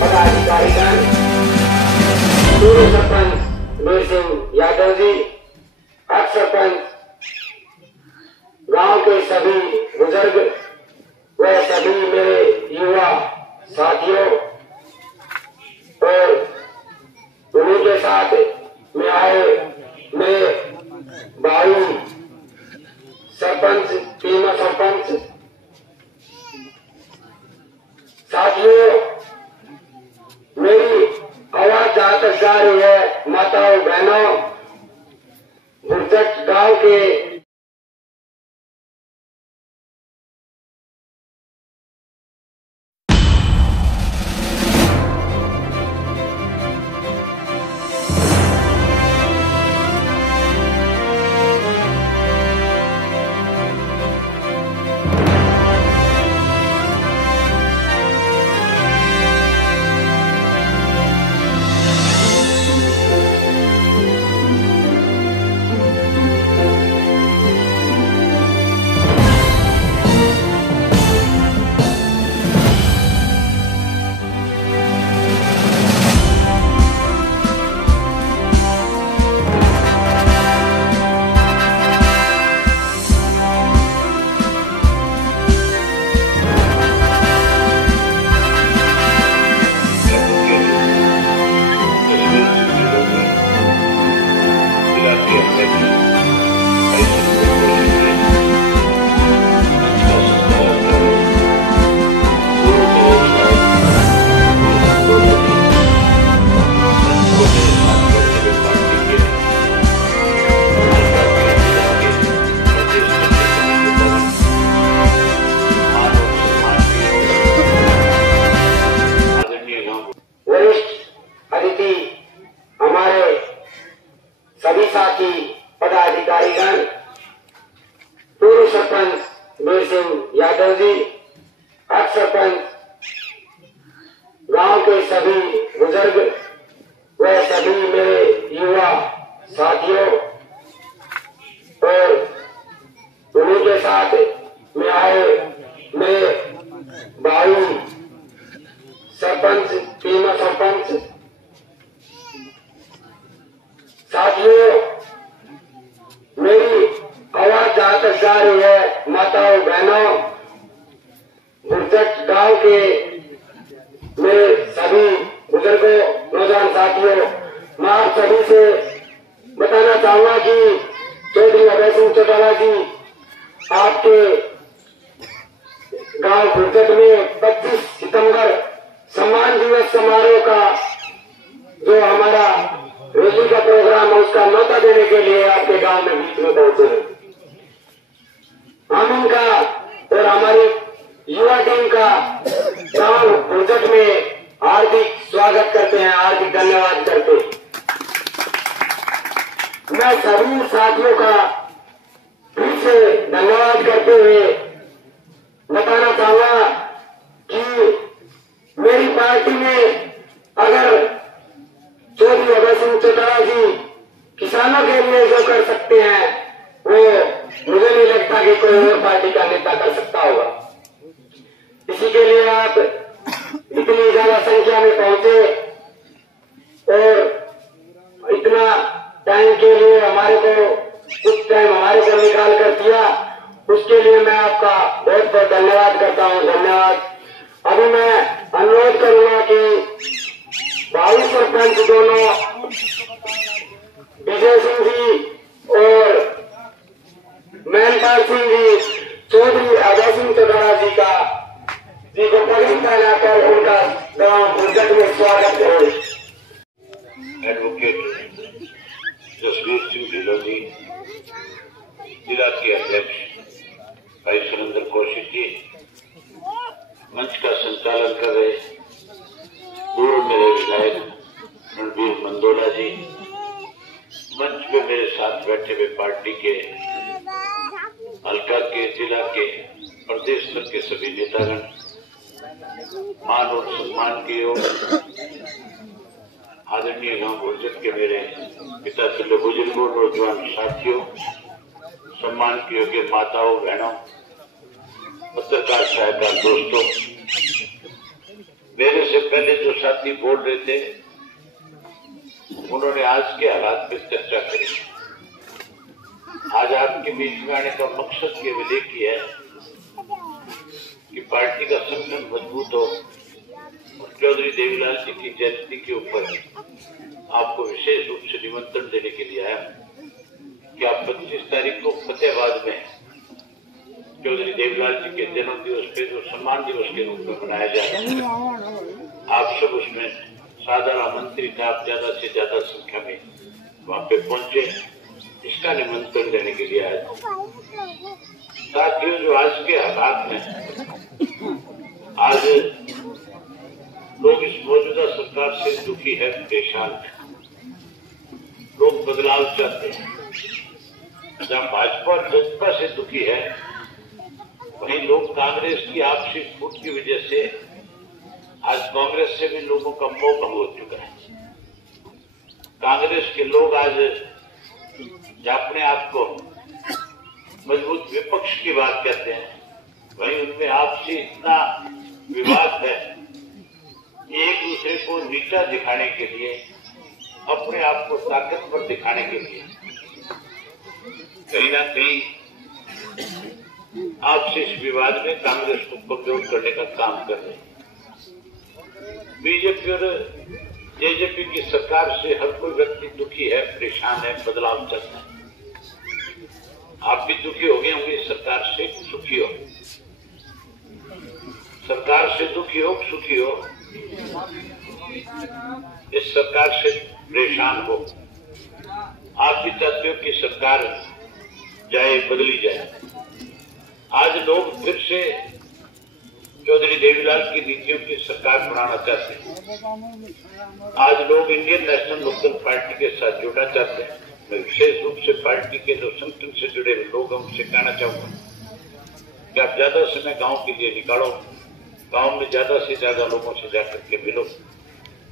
पदाधिकारीगण, पूर्व सरपंच वीर सिंह यादव जी, अब सरपंच, गांव के सभी बुजुर्ग व सभी मेरे युवा साथियों और उन्हीं के साथ में आए मेरे भाई सरपंच, तीनों सरपंच साथियों, मेरी आवाज जहां तक जा रही है माताओं बहनों, गुरजट गांव के साथी पदाधिकारीगण, पूर्व सरपंच वीर सिंह यादव जी, अब सरपंच, गांव के सभी बुजुर्ग व सभी मेरे युवा साथियों और उन्हीं के साथ में आए मेरे भाई सरपंच, तीनों सरपंच साथियों, मेरी आवाज जहां तक जा रही है माताओं बहनों, गुरजट गांव के मेरे सभी बुजुर्गों, नौजवान साथियों, मैं आप सभी से बताना चाहूंगा कि चौधरी अभय सिंह चौटाला जी आपके गांव गुरजट में 25 सितंबर सम्मान दिवस समारोह का जो हमारा रैली का प्रोग्राम है उसका न्योता देने के लिए आपके गांव में बीच में पहुंचे हैं। हम इनका और हमारी युवा टीम का गांव गुरजट में हार्दिक स्वागत करते हैं, हार्दिक धन्यवाद करते हैं। मैं सभी साथियों का फिर से धन्यवाद करते हुए बताना चाहूंगा कि मेरी पार्टी में अगर चौधरी अभय सिंह चौटाला जी किसानों के लिए जो कर सकते हैं वो मुझे नहीं लगता कि कोई और पार्टी का नेता कर सकता होगा। इसी के लिए आप इतनी ज्यादा संख्या में पहुंचे और इतना टाइम के लिए हमारे को कुछ टाइम हमारे को निकाल कर दिया, उसके लिए मैं आपका बहुत बहुत धन्यवाद करता हूं। धन्यवाद। अभी मैं अनुरोध करूंगा कि भाई सरपंच दोनों विजय सिंह जी और महनपाल सिंह जी चौधरी अभय सिंह चौटाला जी को पगड़ी पहनाकर उनका गांव गुरजट में स्वागत करें। एडवोकेट जसवीर सिंह ढिल्लों जी, जिला के अध्यक्ष भाई सुरेंद्र कौशिक जी, मंच का संचालन कर रहे पूर्व मेरे विधायक रणबीर मंदोला जी, मंच पे मेरे साथ बैठे हुए पार्टी के हल्का के, जिला के, प्रदेश स्तर के सभी नेतागण, मान और सम्मान के और आदरणीय गांव गुरजट के मेरे पिता तुल्य बुजुर्गों, नौजवान साथियों, सम्मान के योग्य माताओं बहनों, पत्रकार सहायता दोस्तों, मेरे से पहले जो साथी बोल रहे थे उन्होंने आज के हालात पर चर्चा करी। आज आपके बीच में आने का मकसद केवल एक ही है कि पार्टी का संगठन मजबूत हो। चौधरी देवीलाल जी की जयंती के ऊपर आपको विशेष रूप से निमंत्रण देने के लिए आया कि आप 25 तारीख को फतेहाबाद में चौधरी देवीलाल जी के जन्म दिवस पे जो सम्मान दिवस के रूप में मनाया जाएगा, आप सब उसमें साधारण आमंत्रित, आप ज्यादा से ज्यादा संख्या में वहां पे पहुंचे, इसका निमंत्रण देने के लिए आया। साथियों, जो आज के हालात में आज लोग इस मौजूदा सरकार से दुखी है, परेशान है, लोग बदलाव चाहते हैं। जहां भाजपा और जसपा से दुखी है, वहीं लोग कांग्रेस की आपसी फूट की वजह से आज कांग्रेस से भी लोगों का मोह भंग हो चुका है। कांग्रेस के लोग आज अपने आप को मजबूत विपक्ष की बात कहते हैं, वहीं उनमें आपसी इतना विवाद है, एक दूसरे को नीचा दिखाने के लिए, अपने आप को ताकतवर दिखाने के लिए कहीं ना कहीं आपसे इस विवाद में कांग्रेस को कमजोर करने का काम कर रहे हैं। बीजेपी और जेजेपी की सरकार से हर कोई व्यक्ति दुखी है, परेशान है, बदलाव चाहता है। आप भी दुखी हो गए होंगे, सरकार से सुखी हो, सरकार से दुखी हो, सुखी हो, इस सरकार से परेशान हो। आप भी चाहते हो कि सरकार जाए, बदली जाए। आज लोग फिर से चौधरी देवीलाल की नीतियों की सरकार बनाना चाहते हैं। आज लोग इंडियन नेशनल लोकदल पार्टी के साथ जुड़ना चाहते हैं। मैं विशेष रूप से पार्टी के जो संगठन से जुड़े लोग हैं उनसे कहना चाहूंगा कि आप ज्यादा समय गांव के लिए निकालो, गांव में ज्यादा से ज्यादा लोगों से जाकर के मिलो।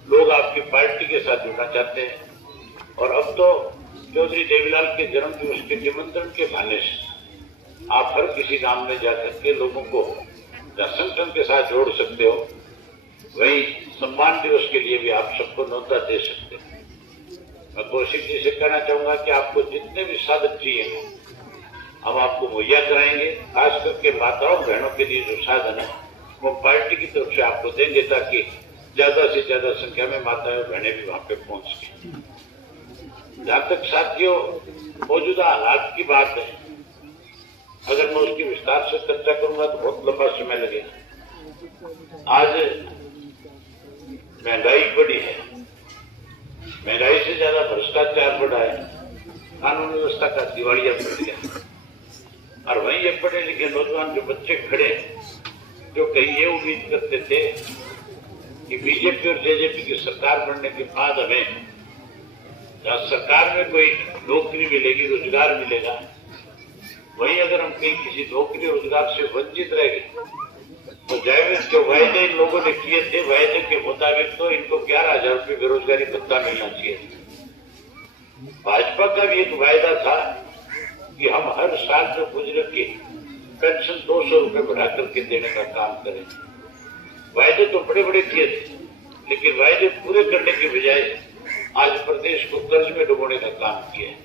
लोग आपकी पार्टी के साथ जुड़ना चाहते हैं। और अब तो चौधरी देवीलाल के जन्म दिवस के निमंत्रण के बहाने से आप हर किसी गांव में जाकर के लोगों को संगठन के साथ जोड़ सकते हो। वहीं सम्मान दिवस के लिए भी आप सबको न्योता दे सकते हैं। मैं कौशिक जी से कहना चाहूंगा कि आपको जितने भी साधन चाहिए हम आपको मुहैया कराएंगे। खास करके माताओं बहनों के लिए जो साधन है वो पार्टी की तरफ से आपको देंगे, ताकि ज्यादा से ज्यादा संख्या में माताएं और बहनें भी वहां पे पहुंच सके। जहां तक साथियों मौजूदा हालात की बात है, अगर मैं उसकी विस्तार से चर्चा करूंगा तो बहुत लंबा समय लगेगा। आज महंगाई बढ़ी है, महंगाई से ज्यादा भ्रष्टाचार बढ़ा है, कानून व्यवस्था का दिवालिया बढ़ गया। और वहीं ये पढ़े लिखे नौजवान जो बच्चे खड़े, जो कहीं ये उम्मीद करते थे कि बीजेपी और जेजेपी की सरकार बनने के बाद हमें जहां सरकार में कोई नौकरी मिलेगी, रोजगार मिलेगा, वहीं अगर हम कहीं किसी नौकरी रोजगार से वंचित रह गए तो जाहिर जो वायदे इन लोगों ने किए थे, वायदे के मुताबिक तो इनको 11,000 रुपये बेरोजगारी भत्ता मिलना चाहिए। भाजपा का भी एक वायदा था कि हम हर साल जो बुजुर्ग की पेंशन 200 रुपये बढ़ा करके देने का काम करें। वायदे तो बड़े बड़े किए थे, लेकिन वायदे पूरे करने के बजाय आज प्रदेश को कर्ज में डुबोने का काम किया है।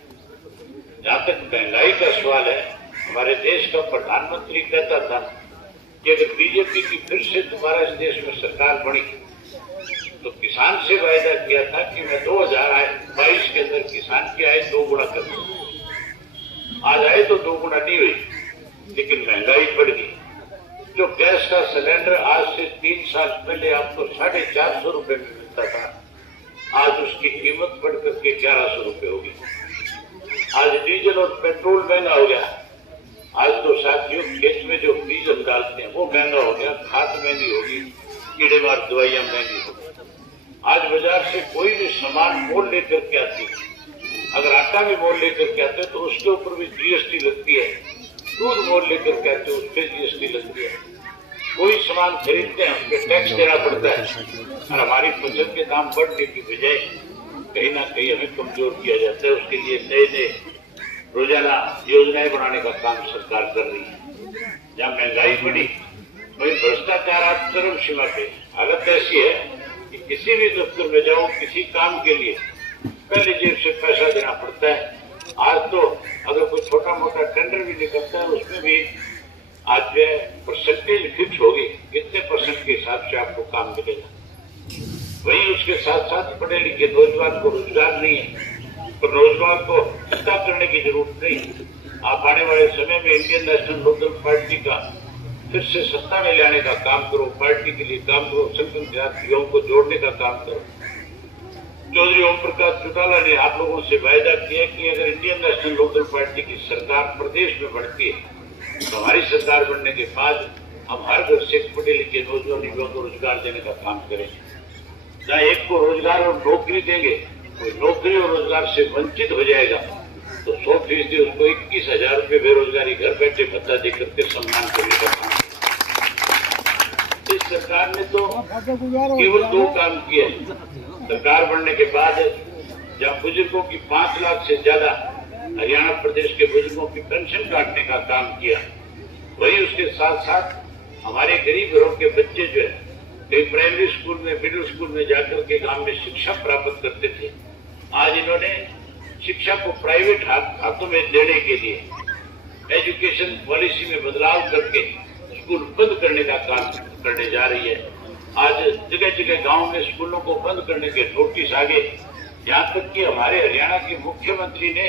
जहां तक महंगाई का सवाल है, हमारे देश का प्रधानमंत्री कहता था कि अगर बीजेपी की फिर से दोबारा इस देश में सरकार बनी तो किसान से वायदा किया था कि मैं 2022 के अंदर किसान की आय 2 गुना कर दूंगा। आज आए तो 2 गुना नहीं हुई, लेकिन महंगाई बढ़ गई। जो गैस का सिलेंडर आज से 3 साल पहले आपको 450 रुपए में मिलता था, आज उसकी कीमत बढ़ करके 1100 रुपए होगी। आज डीजल और पेट्रोल महंगा हो गया। आज तो साथियों खेत में जो बीज हम डालते हैं वो महंगा हो गया, खाद महंगी होगी, कीड़े मार दवाइयां महंगी होगी। आज बाजार से कोई भी सामान मोल लेकर के आती है, अगर आटा भी मोल लेकर के आते हैं तो उसके ऊपर भी जीएसटी लगती है। दूध मोल लेकर के आते हैं उस पर जीएसटी लगती है। कोई सामान खरीदते हैं उस पर टैक्स देना पड़ता है। और हमारी फसल के दाम बढ़ने की बजाय कहीं ना कहीं हमें कमजोर किया जाता है। उसके लिए नए नए रोजाना योजनाएं बनाने का काम सरकार कर रही है। जहाँ महंगाई बढ़ी वही भ्रष्टाचार आज चरम सीमा पे है। हालत ऐसी है कि किसी भी दफ्तर में जाओ, किसी काम के लिए पहले जेब से पैसा देना पड़ता है। आज तो अगर कोई छोटा मोटा टेंडर भी निकलता है उसमें भी आज जो है परसेंटेज फिक्स होगी, कितने परसेंट के हिसाब से आपको काम मिलेगा। वहीं उसके साथ साथ पढ़े लिखे नौजवान को रोजगार नहीं है, तो नौजवान को चिंता करने की जरूरत नहीं। आप आने वाले समय में इंडियन नेशनल लोकदल पार्टी का फिर से सत्ता में लाने का काम करो, पार्टी के लिए काम करो, संख्यालघु युवाओं को जोड़ने का काम करो। चौधरी ओम प्रकाश चौटाला ने आप लोगों से वायदा किया कि अगर इंडियन नेशनल लोकदल पार्टी की सरकार प्रदेश में बढ़ती है तो हमारी सरकार बनने के बाद हम हर घर से पढ़े लिखे नौजवान युवाओं को रोजगार देने का काम करेंगे। जहाँ एक को रोजगार और नौकरी देंगे, कोई नौकरी और रोजगार से वंचित हो जाएगा तो 100% उसको 21,000 रुपये बेरोजगारी घर बैठे भत्ता देकर के सम्मान करने का काम। इस सरकार ने तो केवल 2 काम किए। सरकार बनने के बाद जब बुजुर्गों की 5 लाख से ज्यादा हरियाणा प्रदेश के बुजुर्गों की पेंशन काटने का काम किया, वही उसके साथ साथ हमारे गरीब घरों के बच्चे जो है कई प्राइमरी स्कूल में, मिडिल स्कूल में जाकर के गांव में शिक्षा प्राप्त करते थे। आज इन्होंने शिक्षा को प्राइवेट हाथों में देने के लिए एजुकेशन पॉलिसी में बदलाव करके स्कूल बंद करने का काम करने जा रही है। आज जगह जगह गांव में स्कूलों को बंद करने के नोटिस आ गए। यहाँ तक कि हमारे हरियाणा के मुख्यमंत्री ने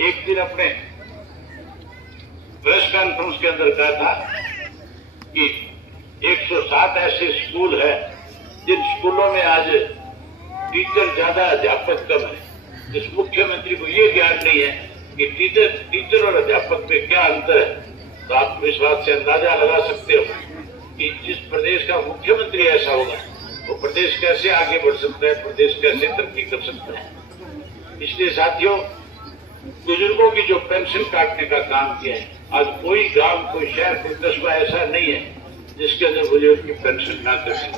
एक दिन अपने प्रेस कॉन्फ्रेंस के अंदर कहा था कि 107 ऐसे स्कूल हैं जिन स्कूलों में आज टीचर ज्यादा अध्यापक कम है। इस मुख्यमंत्री को ये ज्ञान नहीं है कि टीचर और अध्यापक में क्या अंतर है। तो आप इस बात से अंदाजा लगा सकते हो कि जिस प्रदेश का मुख्यमंत्री ऐसा होगा वो प्रदेश कैसे आगे बढ़ सकता है, प्रदेश कैसे तरक्की कर सकता है। इसलिए साथियों, बुजुर्गों की जो पेंशन काटने का काम किया है, आज कोई गांव, कोई शहर, कोई कस्बा ऐसा नहीं है जिसके अंदर बुजुर्ग की पेंशन ना कटी।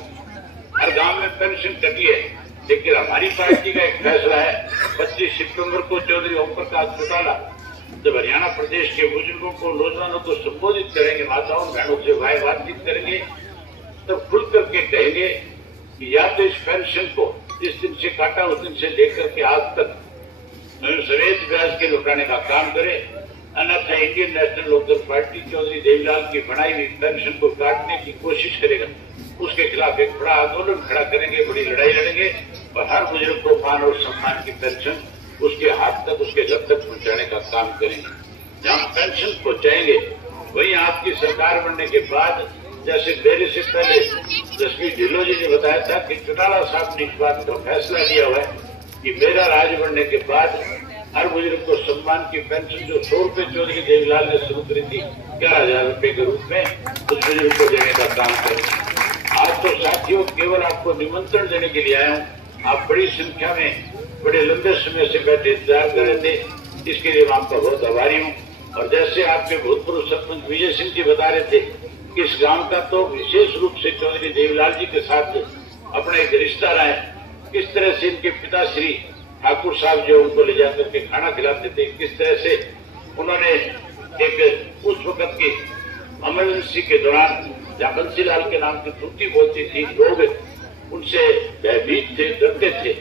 हर गांव में पेंशन कटी है, लेकिन हमारी पार्टी का एक फैसला है 25 सितंबर को चौधरी ओम प्रकाश चौटाला जब हरियाणा प्रदेश के बुजुर्गों को, नौजवानों को संबोधित करेंगे, माताओं बहनों से बातचीत करेंगे, तब खुल करके कहेंगे कि या तो इस पेंशन को जिस दिन से काटा उस दिन से लेकर के आज तक सफेद ब्याज के लौटाने का काम करे, अन्यथा Indian National Lokdal party Chaudhary Devilal की बनाई हुई पेंशन को काटने की कोशिश करेगा। उसके खिलाफ एक बड़ा आंदोलन खड़ा करेंगे, बड़ी लड़ाई लड़ेंगे और हर बुजुर्ग को मान और सम्मान की पेंशन उसके हाथ तक, उसके घर तक पहुंचाने का काम करेंगे। जहां पेंशन पहुंचाएंगे वही आपकी सरकार बनने के बाद, जैसे मेरे से पहले जसवीर ढिल्लों जी ने बताया था कि चौटाला साहब ने इस बात का फैसला लिया हुआ है कि मेरा राज बनने के बाद हर बुजुर्ग को सम्मान की पेंशन जो 100 रुपये चौधरी देवीलाल ने शुरू करी थी 11,000 रुपये के रूप में उस बुजुर्ग को देने का काम करें। आज तो साथियों केवल आपको निमंत्रण देने के लिए आया हूँ। आप बड़ी संख्या में बड़े लंबे समय से बैठे इंतजार कर रहे थे, इसके लिए मैं आपका बहुत आभारी हूँ। और जैसे आपके भूतपूर्व सरपंच विजय सिंह जी बता रहे थे कि इस गांव का तो विशेष रूप से चौधरी देवीलाल जी के साथ अपना एक रिश्ता रहा है। किस तरह से इनके पिता श्री ठाकुर साहब जो उनको ले जाकर के खाना खिलाते थे, किस तरह से उन्होंने एक उस वक्त की इमरजेंसी के दौरान जहाँ बंसीलाल के नाम की त्रुटि बोलती थी, लोग उनसे भयभीत थे, डरते थे,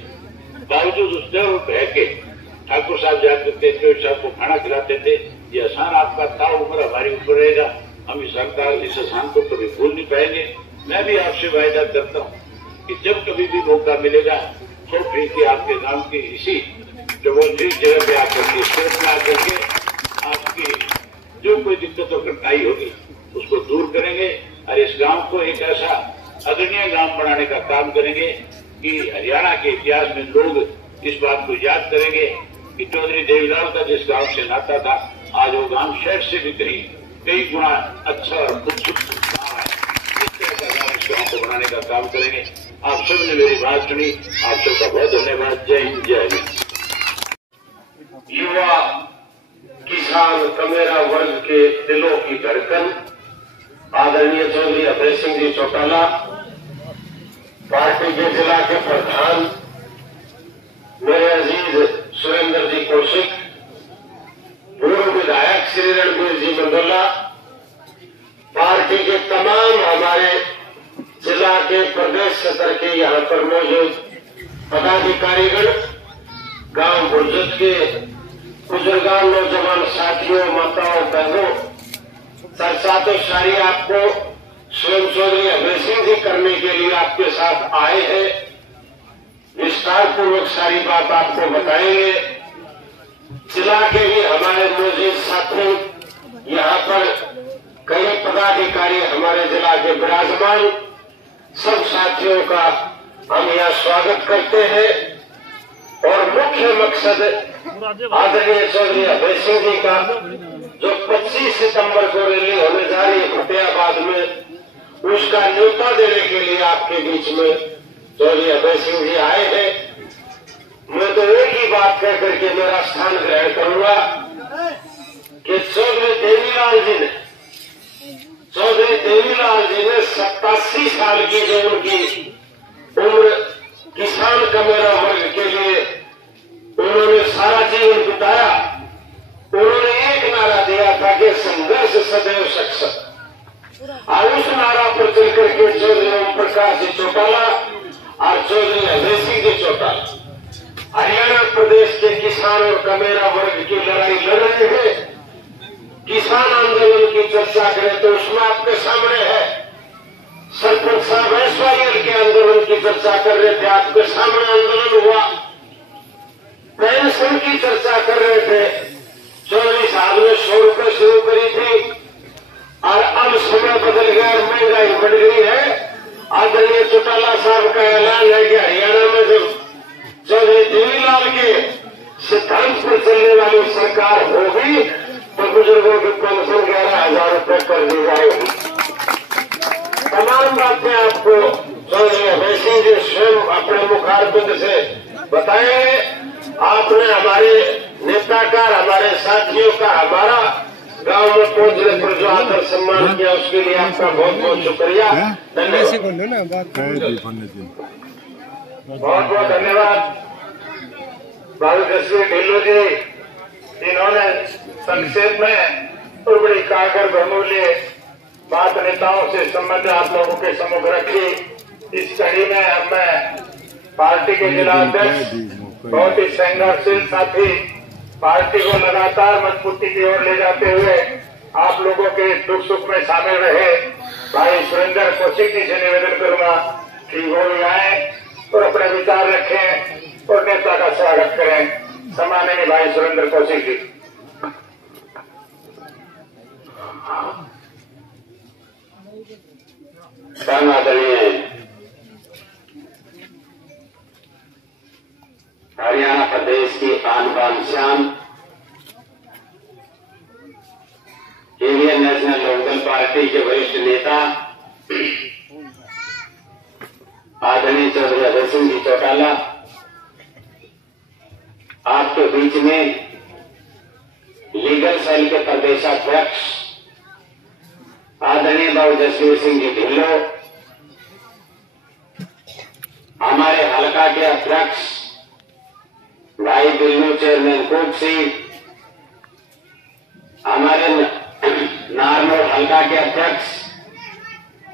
बावजूद उस डर और भय के ठाकुर साहब जाकर के चौधरी साहब को खाना खिलाते थे। ये एहसान आपका ताउम्र हमारे ऊपर रहेगा, हम इस एहसान को कभी भूल नहीं पाएंगे। मैं भी आपसे वायदा करता हूँ कि जब कभी भी मौका मिलेगा तो फिर के आपके गांव के इसी जिस जगह पे आकर के स्टेट में आकर के आपकी जो कोई दिक्कत और कठिनाई होगी उसको दूर करेंगे और इस गांव को एक ऐसा अग्रणीय गांव बनाने का काम करेंगे कि हरियाणा के इतिहास में लोग इस बात को याद करेंगे कि चौधरी देवीलाल का जिस गांव से नाता था, आज वो गांव शहर से भी कई गुना अच्छा और खूबसूरत गांव है। इस तरह का गांव इस गांव को बनाने का काम करेंगे। आप सब ने मेरी बात सुनी, आप सबका बहुत धन्यवाद। जय हिंद, जय हिंद। युवा किसान कमेरा वर्ग के दिलों की धड़कन आदरणीय चौधरी अभय सिंह जी चौटाला, पार्टी के जिला के प्रधान मेरे अजीज सुरेंद्र जी कौशिक, पूर्व विधायक श्री रणबीर जी मंडोला, पार्टी के तमाम हमारे जिला के मौजूद पदाधिकारीगण, गांव बुर्जत के बुजुर्गान, नौजवान साथियों, माताओं, बहनों, साथों, सारी आपको स्वयं चौधरी अभय सिंह जी करने के लिए आपके साथ आए हैं। विस्तार पूर्वक सारी बात आपको बताएंगे। जिला के भी हमारे मौजूद साथी, यहाँ पर कई पदाधिकारी हमारे जिला के विराजमान, सब साथियों का हम यहाँ स्वागत करते हैं। और मुख्य मकसद आदरणीय चौधरी अभय सिंह जी का जो 25 सितंबर को रैली होने जा रही है फतेहाबाद में, उसका न्योता देने के लिए आपके बीच में चौधरी अभय सिंह जी आए हैं। मैं तो एक ही बात कह करके मेरा स्थान ग्रहण करूंगा कि चौधरी देवीलाल जी ने 87 साल की जो उनकी उम्र, किसान कमेरा वर्ग के लिए उन्होंने सारा जीवन बिताया। उन्होंने एक नारा दिया था कि संघर्ष सदैव सक्षम, और उस नारा पर चल करके चौधरी ओम प्रकाश जी चौटाला और चौधरी अभय सिंह जी चौटाला हरियाणा प्रदेश के किसान और कमेरा वर्ग की लड़ाई लड़ रहे हैं। किसान आंदोलन की चर्चा करें तो उसमें आपके सामने है, सरपंच साहब SYL के आंदोलन की चर्चा कर रहे थे, आपके सामने आंदोलन हुआ। पेंशन की चर्चा कर रहे थे, चौधरी साहब ने 100 रुपए शुरू करी थी और अब समय बदल गया और महंगाई बढ़ गई है। आदरणीय चौटाला साहब का ऐलान है कि हरियाणा में जब चौधरी देवीलाल के सिद्धांत पर चलने वाली सरकार होगी तो बुजुर्गों की पेंशन 11,000 रुपए कर दी जाएगी। तमाम बातें आपको चौधरी अभय सिंह जी स्वयं अपने मुखारबिंद से बताएंगे। आपने हमारे नेता का, हमारे साथियों का, हमारा गांव में पहुंचने पर जो आदर सम्मान किया, उसके लिए आपका बहुत बहुत शुक्रिया, धन्यवाद। बहुत बहुत धन्यवाद भाई जसवीर ढिल्लो जी, इन्होंने संक्षेप में और बड़ी कारगर बहुमूल्य बात नेताओं से संबंध आप लोगों के सम्मुख रखी। इस कड़ी में हमें पार्टी के जिला अध्यक्ष, बहुत ही संघर्षशील साथी, पार्टी को लगातार मजबूती की ओर ले जाते हुए आप लोगों के दुख सुख में शामिल रहे भाई सुरेंद्र कौशिक जी से निवेदन करूंगा कि वो भी आए और अपने विचार रखें और नेता का स्वागत करें। सम्माननीय भाई सुरेंद्र कौशिक जी। आदरणीय हरियाणा प्रदेश की आन बान शान, इंडियन नेशनल लोकदल पार्टी के वरिष्ठ नेता आदरणीय चौधरी अभय सिंह जी चौटाला, आपके बीच में लीगल सेल के प्रदेशाध्यक्ष आदरणीय भाई जसवीर सिंह जी ढिल्लो, हमारे हलका के अध्यक्ष भाई बिल्लू चेयरमैन कोटसी, हमारे नारनौल हलका के अध्यक्ष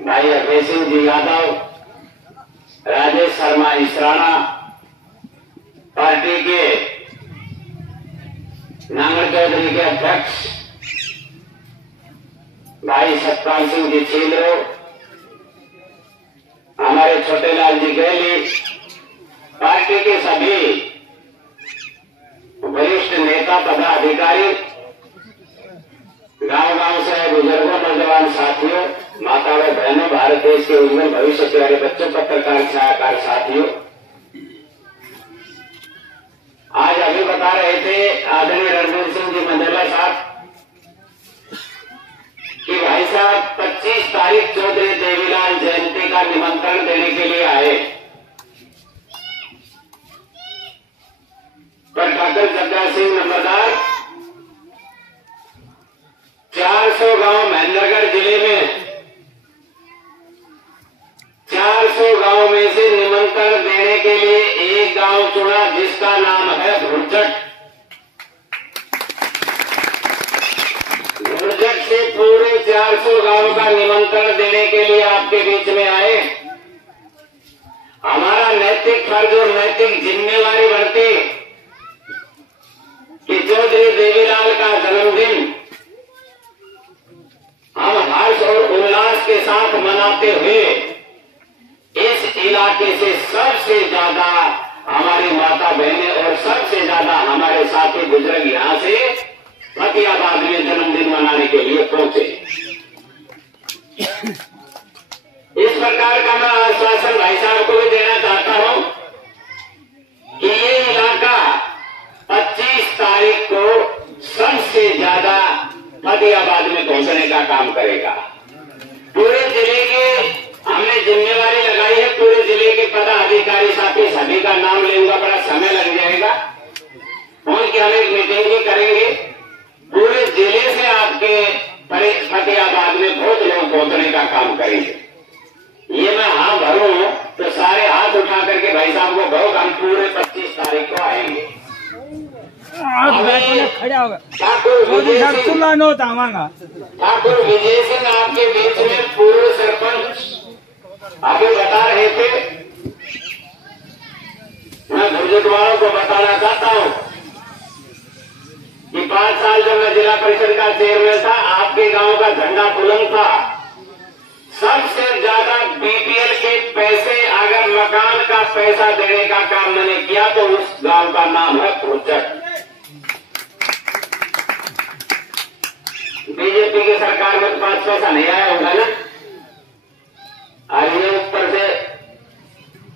भाई अभय सिंह जी यादव, राजेश शर्मा इसराना, पार्टी के नांगल चौधरी के अध्यक्ष भाई सतपाल सिंह जी चींद्रो, हमारे छोटेलाल जी गहली, पार्टी के सभी वरिष्ठ नेता पदाधिकारी, गांव-गांव से बुजुर्गों, नौजवान साथियों, माताओं, बहनों, भारत देश के उज्जवल भविष्य के प्यारे बच्चों, पत्रकार छायाकार साथियों, आज अभी बता रहे थे आदरणीय रणवीर सिंह जी मंडेला साहब कि भाई साहब 25 तारीख चौधरी देवीलाल जयंती का निमंत्रण देने के लिए आए, पर डॉक्टर जग्गा सिंह नंबरदार 400 गांव महेंद्रगढ़ जिले में 400 गांव में से निमंत्रण देने के लिए एक गांव चुना जिसका नाम है भुरजट। भुरजट से पूरे 400 गांव का निमंत्रण देने के लिए आपके बीच में आए। हमारा नैतिक फर्ज और नैतिक जिम्मेवारी बनती कि चौधरी देवीलाल का जन्मदिन हम हर्ष और उल्लास के साथ मनाते हुए इस इलाके से सबसे ज्यादा हमारी माता बहनें और सबसे ज्यादा हमारे साथी बुजुर्ग यहां से फतेहाबाद में जन्मदिन मनाने के लिए पहुंचे। इस प्रकार का मैं आश्वासन भाई साहब को भी देना चाहता हूं कि ये इलाका 25 तारीख को सबसे ज्यादा फतेहाबाद में पहुंचने का काम करेगा। पूरे जिले के हमने जिम्मेवारी लगाई है, पूरे जिले के पदाधिकारी साथी सभी का नाम लेऊंगा, बड़ा समय लग जाएगा। उनकी हम एक मीटिंग भी करेंगे। पूरे जिले से आपके फतेहाबाद में बहुत लोग पहुंचने का काम करेंगे। ये मैं हाँ भरूं तो सारे हाथ उठा करके भाई साहब को कहो हम पूरे 25 तारीख को आएंगे। ठाकुर विजय सिंह आपके बीच में पूर्व सरपंच आगे बता रहे थे। मैं बुजुर्ग वालों को बताना चाहता हूं कि 5 साल जब मैं जिला परिषद का चेयरमैन था, आपके गांव का झंडा बुलंद था। सबसे ज्यादा बीपीएल के पैसे अगर मकान का पैसा देने का काम मैंने किया तो उस गांव का नाम है भुरचट। बीजेपी की सरकार में 5 पैसा नहीं आया होगा ना। आज ये ऊपर से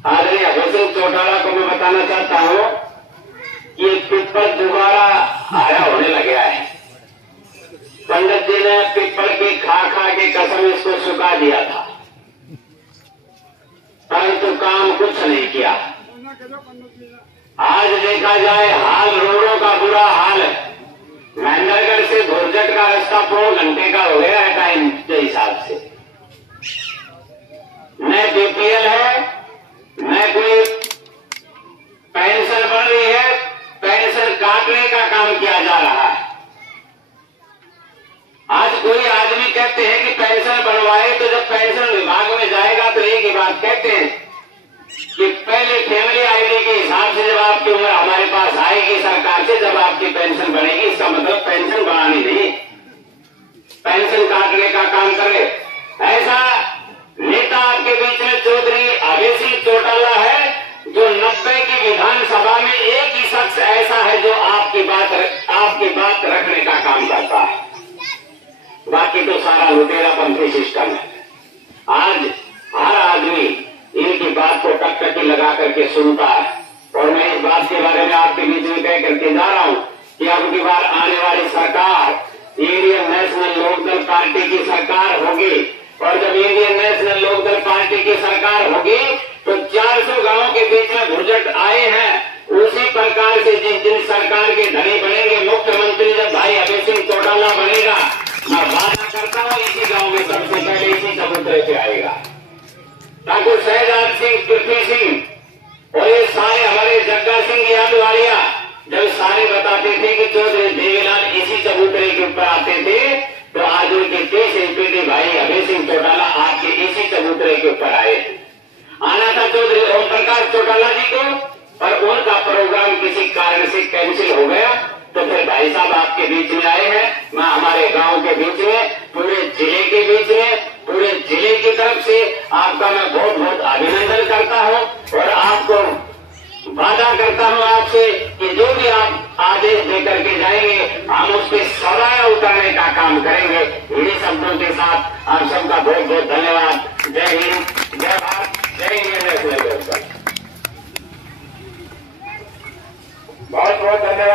आदरणीय अभय सिंह चौटाला को मैं बताना चाहता हूं कि ये पिपल दोबारा हरा होने लगे है। पंडित जी ने पिपल की खा के कसम इसको सुखा दिया था, परंतु काम कुछ नहीं किया। आज देखा जाए हाल रोडों का बुरा हाल है। महेंद्रगढ़ से भुरचट का रास्ता 4 घंटे का हो गया है टाइम के हिसाब से। न बीपीएल है, न कोई पेंशन बढ़ रही है, पेंशन काटने का काम किया जा रहा है। आज कोई आदमी कहते हैं कि पेंशन बढ़वाए, तो जब पेंशन विभाग में जाएगा तो एक ही बात कहते हैं कि पहले फैमिली आईडी के हिसाब से जब आपकी उम्र हमारे पास आएगी सरकार से, जब आपकी पेंशन बढ़ेगी, इसका मतलब पेंशन बढ़ानी नहीं, पेंशन काटने का काम कर ले। ऐसा नेता आपके बीच में चौधरी अभय सिंह चौटाला है, जो 90 की विधानसभा में एक ही शख्स ऐसा है जो आपकी बात रखने का काम करता है। बाकी तो सारा लुटेरापंथी सिस्टम है। आज हर आदमी इनकी बात को टकटकी लगा करके सुनता है। और मैं इस बात के बारे में आपके बीच में कह करके जा रहा हूं कि अब की बार आने वाली सरकार इंडियन नेशनल लोकदल पार्टी की सरकार होगी। और जब इंडियन नेशनल लोकदल पार्टी की सरकार होगी तो 400 गांवों के बीच में भुरचट आए हैं, उसी प्रकार से जिन सरकार के धनी बनेंगे मुख्यमंत्री, जब भाई अभय सिंह चौटाला बनेगा, मैं वादा करता हूं इसी गांव में सबसे पहले इसी चबूतरे पे आएगा। ठाकुर शहजाद सिंह, पृथ्वी सिंह और ये सारे हमारे जग्गा सिंह यादवालिया जब सारे बताते थे कि चौधरी देवीलाल इसी चबूतरे के ऊपर आते थे, तो आज उनके 30 एमपी भाई अभय सिंह चौटाला आपके इसी चबूतरे के ऊपर आए। आना था चौधरी ओम प्रकाश चौटाला जी को, पर उनका प्रोग्राम किसी कारण से कैंसिल हो गया, तो फिर भाई साहब आपके बीच में आए हैं। मैं हमारे गांव के बीच में, पूरे जिले के बीच में, पूरे जिले की तरफ से आपका मैं बहुत बहुत अभिनंदन करता हूं और आपको वादा करता हूं आपसे कि जो भी आप आदेश देकर के जाएंगे हम उसके सराय उतारने का काम करेंगे। इन्हीं शब्दों के साथ आप सबका बहुत बहुत धन्यवाद। जय हिंद, जय भारत, जय इंडियन नेशनल लोकदल। बहुत बहुत धन्यवाद।